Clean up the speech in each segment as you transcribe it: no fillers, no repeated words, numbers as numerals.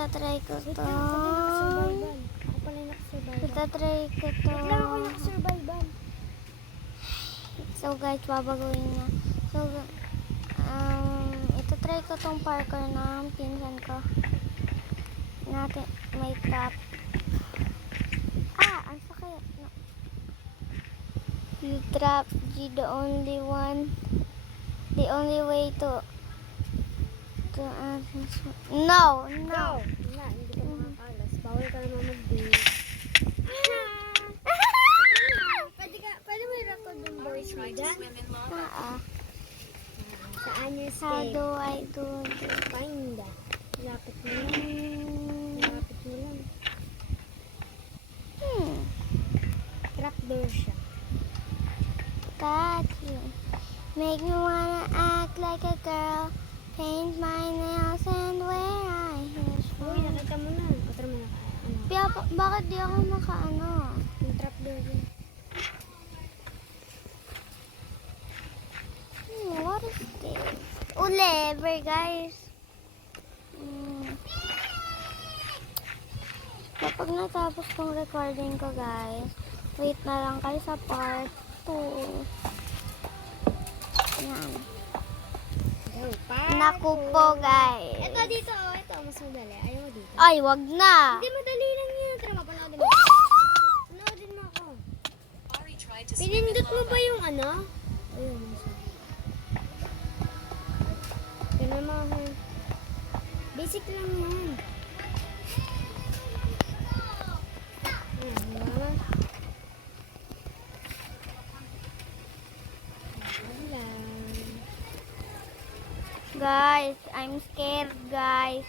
itatry ko to. Survival. Ako pala yung nakasurvival. Itatry ko to. Wait lang ako yung nakasurvival. So guys, babaguhin niya. So, itatry ko tong parkour ng pinsan ko. Natin, may trap. Ang sakit. No. You trap G, the only one. The only way to no. Wala, hindi ka makakalas. Bawal ka naman mag-beat. Pwede mo i-record yung voice mo dyan? Saan yung How escape? do I do this? Find. Lapit mo lang. Lapit mo lang. Trap door siya. Got you. Make me wanna act like a girl. Paint my nails and wear high heels. Uy, nakita mo na. Otra mo na. Bakit di ako makaano? Yung trap door din. What is this? Lever, guys. Kapag natapos tong recording ko, guys, wait na lang kayo sa part 2. Yan. Go, part Naku po, guys. Ito dito, oh. Ito, mas madali. Ayaw mo dito. Ay, wag na. Hindi, madali lang yun. Tara, mapanoodin mo. Panoodin mo ako. Pinindot mo ba yung ano? Ayun. Tignan mo ako. Basic lang yan. Ayan, mama. Guys, I'm scared, guys.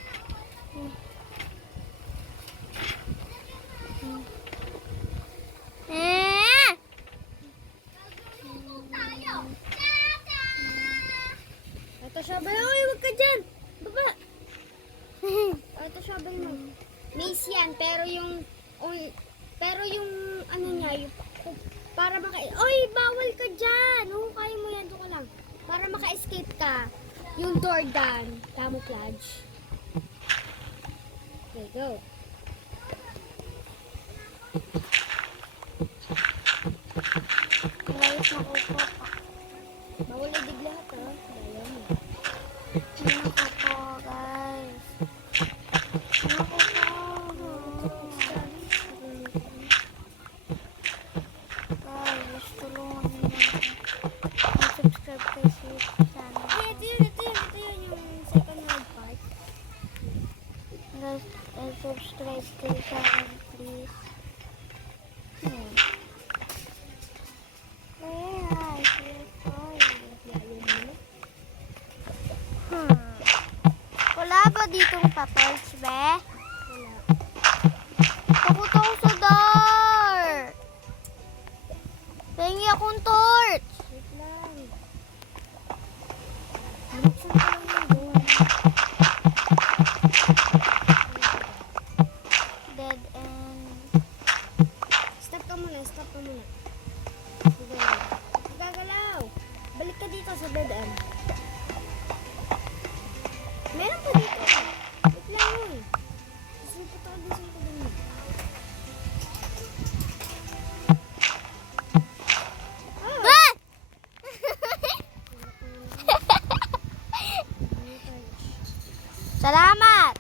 Ito, shovel. Uy, huwag ka dyan. Baba. Ito, shovel mo. Maze yan, pero yung ano niya, yung, para Uy, bawal ka dyan. Kaya mo yan, doon ka lang. Para maka-escape ka, yung door down, camouflage. Okay, go. Guys, naku po. Bawal idig lahat, ha? Ayaw mo. Naku po, guys. Naku po. Guys, tulungan niyo naman. Mag-subscribe kayo sa YouTube channel. Ito yun, yung second world part. Guys, subscribe kayo sa akin, please. Where are you going? Wala ba ditong pa-torch, be? Wala. Takot ako sa dark. Pengi akong torch. Wait lang. Buksan ko lang yung door. Dead end. Stop ka muna. Gagalaw. Balik ka dito sa dead end. Meron pa dito. Wait lang yun. Sumpot ako dun sa mo. Ah! Salamat!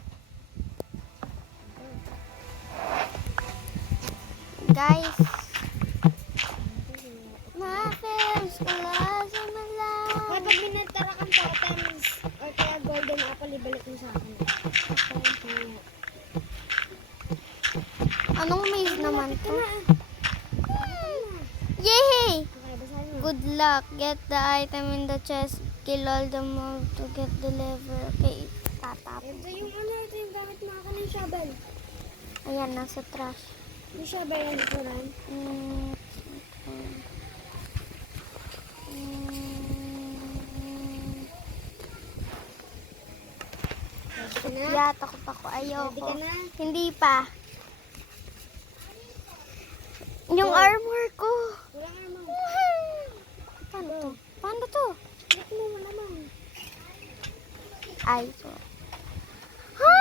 Guys, ma-feels ko lang sa malang. Kapag minatara kang totems or kaya golden apple, ibalik mo sa akin. Anong maze naman Ito to? na. Yay! Okay, basahin mo. Good luck. Get the item in the chest. Kill all the mob to get the lever. Okay, tatap. Ito yung gamit mo ako ng shovel. Ayan, nasa trash. Yung shovel yan, Kuran. Ready ka na? Yeah, takot ako. Ready Ayoko. ka na? Hindi pa. Yung armor ko. Walang armor. Paano to? Paano to? Click mo naman. Ay, so. Go.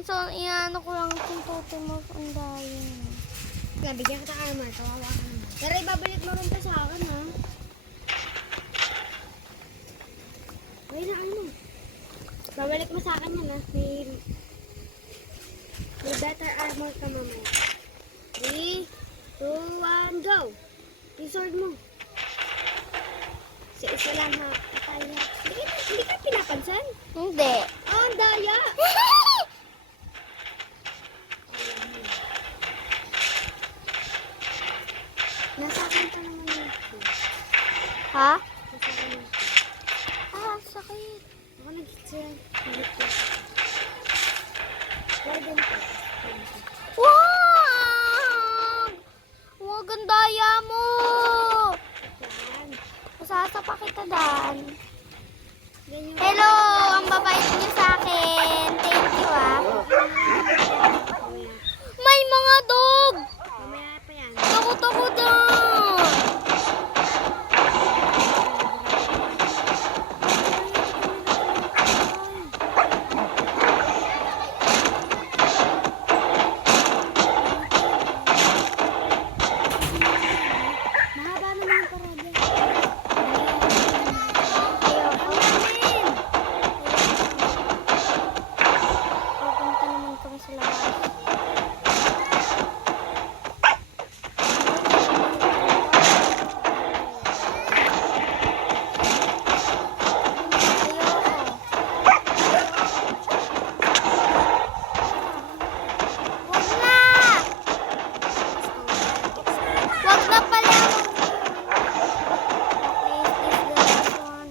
minsan iano ko lang yung totem of undying. Kaya bigyan kita armor. Kawawa ka naman. Pero ibabalik mo rin to sa akin, ha? Uy, na ano? Babalik mo sa akin yan, ha? May better armor ka mamaya. 3, 2, 1, go! Yung sword mo. Sa isa lang, ha? Patay na. Hindi ka pinapansin? Hindi. Oh, ang daya! Nasa akin pa naman yung food. Ha? Nasa akin yung food. Ah, sakit. Ako nag-hit siya. Nag-hit siya. Garden ko. Wag! Wag ang daya mo! Yan. Masasapa kita, Dan. Ganyan. Hello! Ang babait niyo sa akin. Thank you, ah. Mamaya. May mga dog! Mamaya pa yan. Takot ako doon! Mahaba naman yung parada. Ayoko. Pupunta naman kami sa labas. Wag na! Wag na pala! Okay, is this the last one?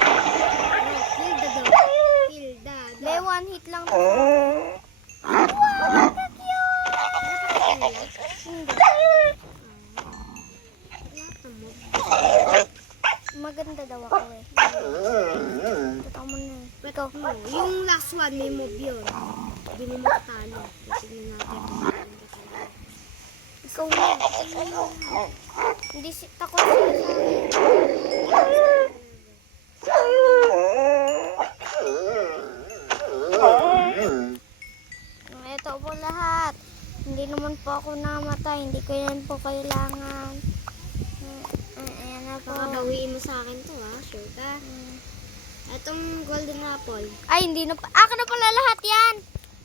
Kill the dog. Kill the May dog. one hit lang. Wow, ka-cute! Hindi. Maganda daw ako eh. Totoo mo na. Ikaw. No, yung last one may move yun. Hindi mo makatalo. Tignan natin kung maganda talaga. Ikaw na. Hindi takot sila sa akin. Ito po lahat. Hindi naman po ako namatay. Hindi ko yan po kailangan. Ayan na po. Baka bawiin mo sa akin to, ha? Sure ka? Itong golden apple. Ay, hindi na pa. Akin na pala lahat yan.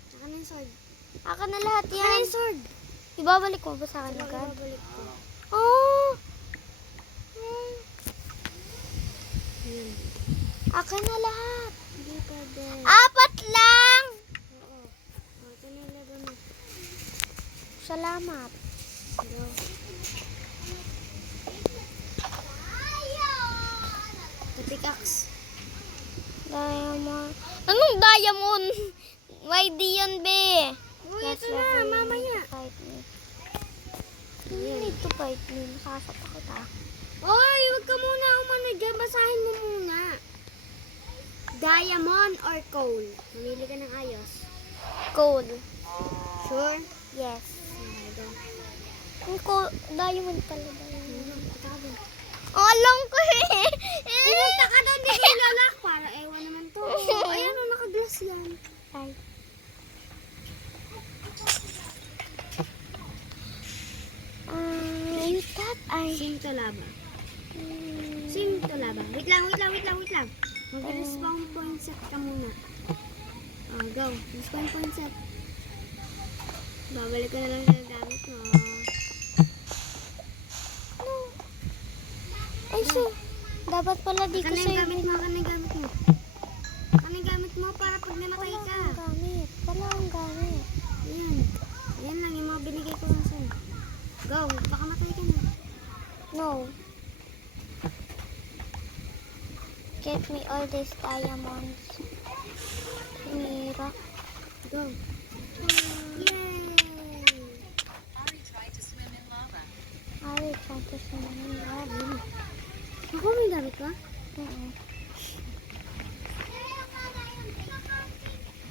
Saka na yung sword. Akin na lahat Saka na yan. yung sword. Ibabalik ko ba sa akin Saka agad? ibabalik ko. Oh! Ayan. Akin na lahat. Hindi pwede. 4 lang! Oo. O, ito na yung laro mo. Salamat. Go. The pickaxe. Diamond. Anong diamond? Why di yan, be? Uy, Last ito na. level, you Mamaya. need to fight me. You need to fight me. Nakasapa kita. Oy, huwag ka muna umano dyan. Basahin mo muna. Diamond or coal? Mamili ka ng ayos. Gold. Sure? Yes. Okay, go. Ang gold. Diamond pala. Diamond. Punta ka doon. Oh, alam ko eh. Pumunta ka doon, di ka ilalak. Para ewan naman to. Ayan o, nakaglass yan. Ay. You thought I... Sim to laba. Sim to laba. Wait lang. Mag-respawn point set ka muna. Oh, go. Respawn point set. Babalik ko na lang yung gamit mo. Ay, so... Dapat pala di ko Kana yung sa'yo... gamit mo, kana yung gamit mo. Kana yung gamit mo para pag namatay Wala ka. akong gamit. Wala akong gamit. Ayan. Ayan lang yung mga binigay ko lang sa'yo. Go. Baka matay ka na. No. Get me all these diamonds. Mira. Go. Yay! I will try to swim in lava. Ako may gamit ka?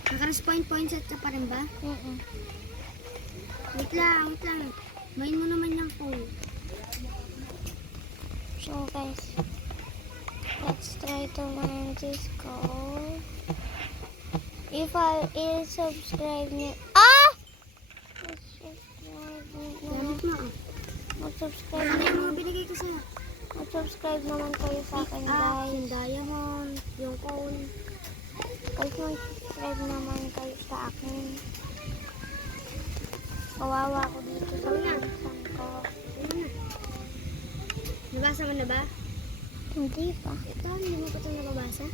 Naka-respawn point set ka pa rin ba? Wait lang, wait lang. Main mo naman yung phone. So guys, let's try to learn this code. If I subscribe nyo. Ah! Subscribe Gamit mo ah. Mag-subscribe Ano yung mga naman. binigay ko sa'yo? Mag-subscribe naman kayo sa akin Yung guys. diamond, yung phone. Guys, mag-subscribe naman kayo sa akin. Kawawa ko dito sa pinsan ko. Ano na? Nabasa mo na ba? Hindi pa. Ito, hindi mo pa ito nababasa?